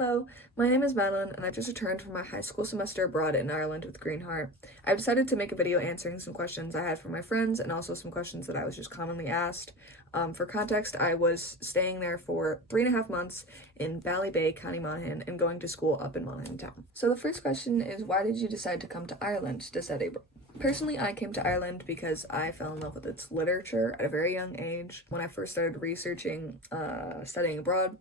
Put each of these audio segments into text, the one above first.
Hello, my name is Madeleine, and I've just returned from my high school semester abroad in Ireland with Green Heart. I've decided to make a video answering some questions I had from my friends and also some questions that I was just commonly asked. For context, I was staying there for 3.5 months in Ballybay, County Monaghan, and going to school up in Monaghan town. So the first question is, why did you decide to come to Ireland to study abroad? Personally, I came to Ireland because I fell in love with its literature at a very young age. When I first started researching studying abroad,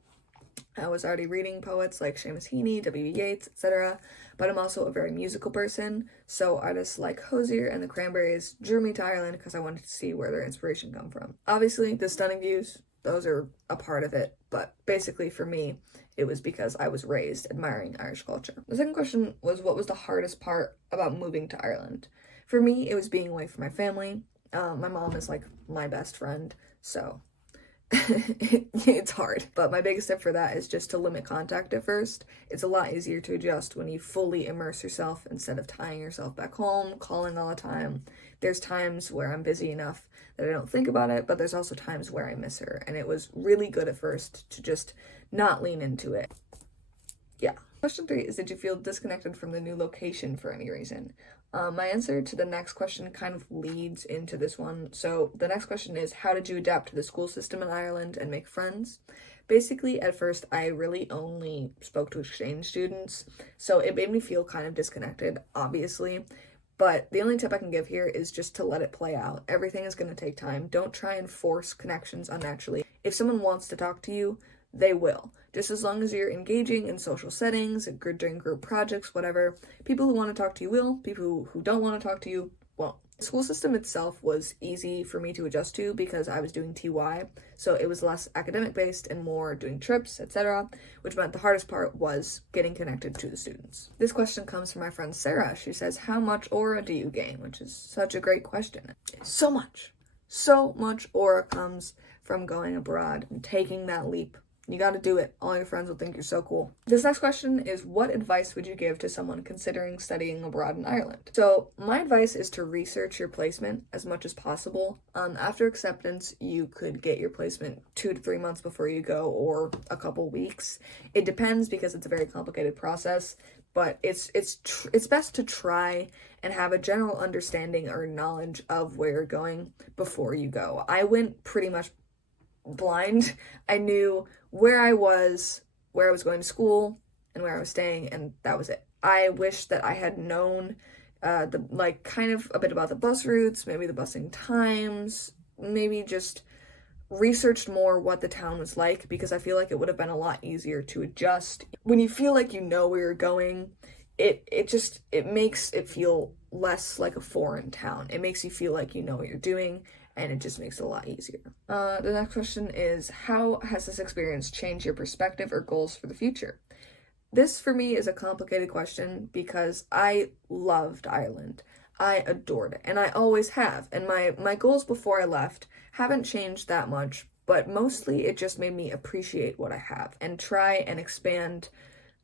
I was already reading poets like Seamus Heaney, W.B. Yeats, etc., but I'm also a very musical person, so artists like Hozier and the Cranberries drew me to Ireland because I wanted to see where their inspiration come from. Obviously, the stunning views, those are a part of it, but basically for me, it was because I was raised admiring Irish culture. The second question was, what was the hardest part about moving to Ireland? For me, it was being away from my family. My mom is like my best friend, so it's hard, but my biggest tip for that is just to limit contact at first. It's a lot easier to adjust when you fully immerse yourself instead of tying yourself back home, calling all the time. There's times where I'm busy enough that I don't think about it, but there's also times where I miss her, and it was really good at first to just not lean into it. Yeah. Question 3 is, did you feel disconnected from the new location for any reason? My answer to the next question kind of leads into this one. So the next question is, how did you adapt to the school system in Ireland and make friends? Basically, at first, I really only spoke to exchange students, so it made me feel kind of disconnected, obviously. But the only tip I can give here is just to let it play out. Everything is going to take time. Don't try and force connections unnaturally. If someone wants to talk to you, they will. Just as long as you're engaging in social settings, during group projects, whatever, people who want to talk to you will, people who don't want to talk to you won't. The school system itself was easy for me to adjust to because I was doing TY, so it was less academic based and more doing trips, etc., which meant the hardest part was getting connected to the students. This question comes from my friend Sarah. She says, how much aura do you gain? Which is such a great question. So much aura comes from going abroad and taking that leap. You gotta do it. All your friends will think you're so cool. This next question is, what advice would you give to someone considering studying abroad in Ireland? So my advice is to research your placement as much as possible. After acceptance, you could get your placement 2 to 3 months before you go, or a couple weeks. It depends because it's a very complicated process, but it's best to try and have a general understanding or knowledge of where you're going before you go. I went pretty much blind. I knew where I was going to school, and where I was staying, and that was it. I wish that I had known kind of a bit about the bus routes, maybe the busing times, maybe just researched more what the town was like, because I feel like it would have been a lot easier to adjust. When you feel like you know where you're going, it makes it feel less like a foreign town. It makes you feel like you know what you're doing, and it just makes it a lot easier. The next question is, how has this experience changed your perspective or goals for the future? This, for me, is a complicated question because I loved Ireland. I adored it, and I always have. And my goals before I left haven't changed that much, but mostly it just made me appreciate what I have and try and expand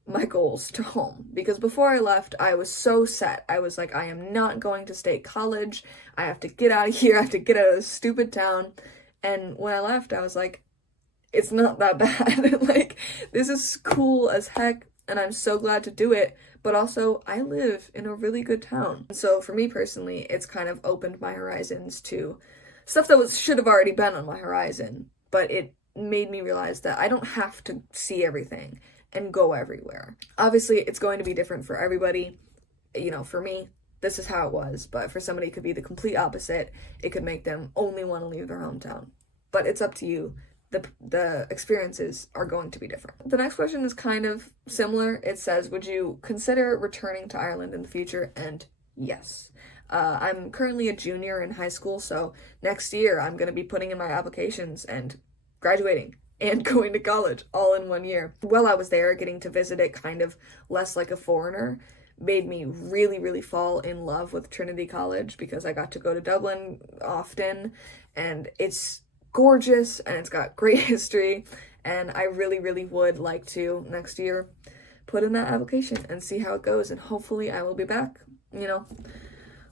my goals to home, because before I left, I was so set. I was like, I am not going to stay at college. I have to get out of here. I have to get out of this stupid town. And when I left, I was like, it's not that bad. Like, this is cool as heck, and I'm so glad to do it. But also, I live in a really good town. So for me personally, it's kind of opened my horizons to stuff that should have already been on my horizon. But it made me realize that I don't have to see everything and go everywhere. Obviously, it's going to be different for everybody. You know, for me, this is how it was, but for somebody, it could be the complete opposite. It could make them only want to leave their hometown. But it's up to you. The experiences are going to be different. The next question is kind of similar. It says, would you consider returning to Ireland in the future? And yes. I'm currently a junior in high school, so next year I'm going to be putting in my applications and graduating and going to college all in 1 year. While I was there, getting to visit it kind of less like a foreigner made me really, really fall in love with Trinity College, because I got to go to Dublin often, and it's gorgeous and it's got great history, and I really, really would like to next year put in that application and see how it goes, and hopefully I will be back,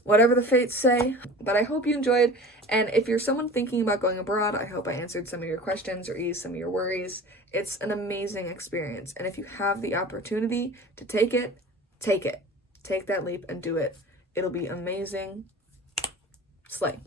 whatever the fates say. But I hope you enjoyed, and if you're someone thinking about going abroad, I hope I answered some of your questions or eased some of your worries. It's an amazing experience, and if you have the opportunity to take it, take it. Take that leap and do it. It'll be amazing. Slay.